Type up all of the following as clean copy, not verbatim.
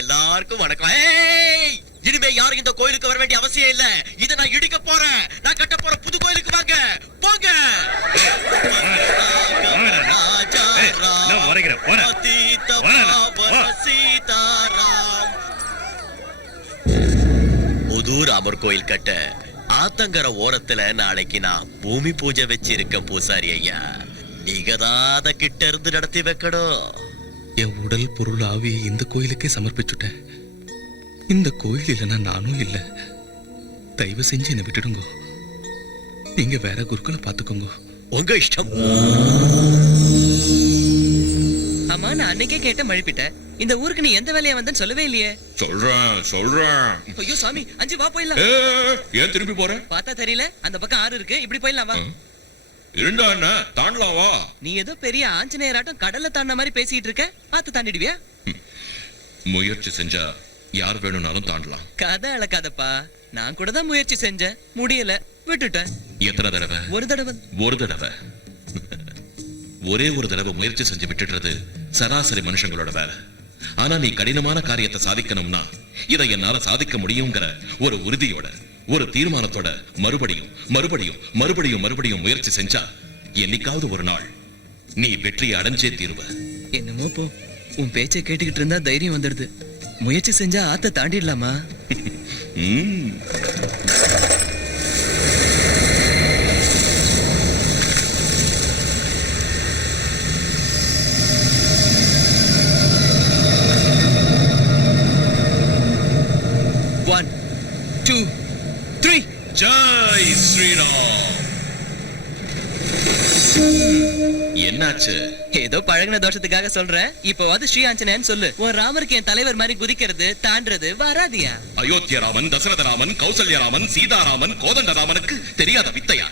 எல்லாருக்கும் வணக்கம். இனிமே யாரும் இந்த கோயிலுக்கு வர வேண்டிய அவசியம் இல்ல. இதை நான் இடிக்க போறேன். நான் கட்ட போற புது கோயிலுக்கு வாங்க போங்க. புது ராமர் கோயில் கட்ட ஆத்தங்கர ஓரத்துல நாளைக்கு நான் பூமி பூஜை வச்சிருக்க பூசாரி ஐயா. நீங்க தான் அத கிட்ட இருந்து நடத்தி வைக்கணும். என் உடல் பொருள் ஆவியை இந்த கோயிலுக்கே சமர்ப்பிச்சுட்டேன். இந்த கோயில் இல்லைன்னா நானும் இல்ல. தயவு செஞ்சு என்னை விட்டுடுங்க. நீங்க வேற குருக்களை பாத்துக்கோங்க. உங்க இஷ்டம். ஆமா, நான் அன்னைக்கே கேட்ட மழுப்பிட்டேன். இந்த ஊருக்கு நீ எந்த வேலையா வந்தன்னு சொல்லவே இல்லையே. சொல்றேன். ஐயோ சாமி, அஞ்சு வா போயிடலாம். ஏன் திருப்பி போற? பார்த்தா தெரியல, அந்த பக்கம் ஆறு இருக்கு, இப்படி போயிடலாம் வா. இருந்தா என்ன, தாண்டலாம் வா. நீ ஏதோ பெரிய ஆஞ்சநேயராட்டம் கடல்ல தாண்ட மாதிரி பேசிட்டு இருக்க. பார்த்து தாண்டிடுவியா? முயற்சி செஞ்சா யார் வேணும்னாலும் தாண்டலாம். கதை அளக்காதப்பா. நான் கூட தான் முயற்சி செஞ்சேன், முடியல, விட்டுட்டேன். எத்தனை தடவை? ஒரு தடவை. ஒரு தடவை. ஒரே ஒரு தடவை முயற்சி செஞ்சு விட்டுடுறது சராசரி மனுஷங்களோட வேலை. ஆனா நீ கடினமான காரியத்தை சாதிக்கணும்னா இதை என்னால சாதிக்க முடியுங்கிற ஒரு உறுதியோட, ஒரு தீர்மானத்தோட மறுபடியும் மறுபடியும் மறுபடியும் மறுபடியும் முயற்சி செஞ்சா என்னைக்காவது ஒரு நாள் நீ வெற்றியை அடைஞ்சே தீருவ. என்னமோ போ, உன் பேச்சை கேட்டுக்கிட்டு இருந்தா தைரியம் வந்துடுது. முயற்சி செஞ்சா ஆத்த தாண்டிடலாமா? One, two, three. Jai Sriram. என்னாச்சு? ஏதோ பழகின தோஷத்துக்காக சொல்றேன். இப்போவாது ஸ்ரீ ஆஞ்சநேயன் சொல்லு. உன் ராமருக்கு என் தலைவர் மாதிரி குதிக்கிறது தாண்டறது வராதியா? அயோத்திய ராமன், தசரத ராமன், கௌசல்ய ராமன், சீதாராமன், கோதண்ட ராமனுக்கு தெரியாத வித்தையா?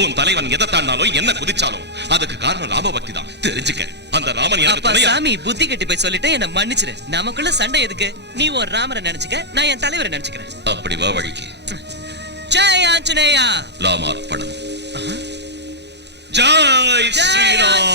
உன் தலைவன் எதை தாண்டாலும் என்ன குதிச்சாலும் அதுக்கு காரணம் ராம பக்தி தான். தெரிஞ்சுக்க. அந்த ராமன் யாரு? சாமி, புத்தி கட்டி போய் சொல்லிட்டு என்ன மன்னிச்சிரு. நமக்குள்ள சண்டை எதுக்கு? நீ ஒரு ராமரை நினைச்சுக்க, நான் என் தலைவரை நினைச்சுக்கிறேன். அப்படி வா வழிக்கு. ஜெய் ஆஞ்சநேயா. ராமார்ப்பணம். ஜெய் ஸ்ரீராம்.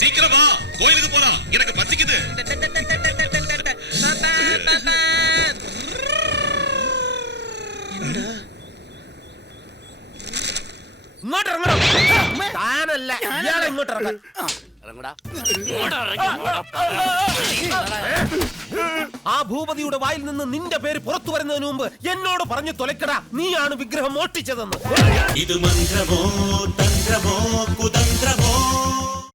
சீக்கிரமா கோயிலுக்கு போலாம், எனக்கு பசிக்குது. ആ ഭൂപതിയുടെ വായിൽ നിന്ന് നിന്റെ പേര് പുറത്തു വരുന്നതിന് മുമ്പ് എന്നോട് പറഞ്ഞു തൊലക്കടാ, നീയാണ് വിഗ്രഹം മോഷ്ടിച്ചതെന്ന്. ഇത് മന്ത്രമോ തന്ത്രമോ കുതന്ത്രമോ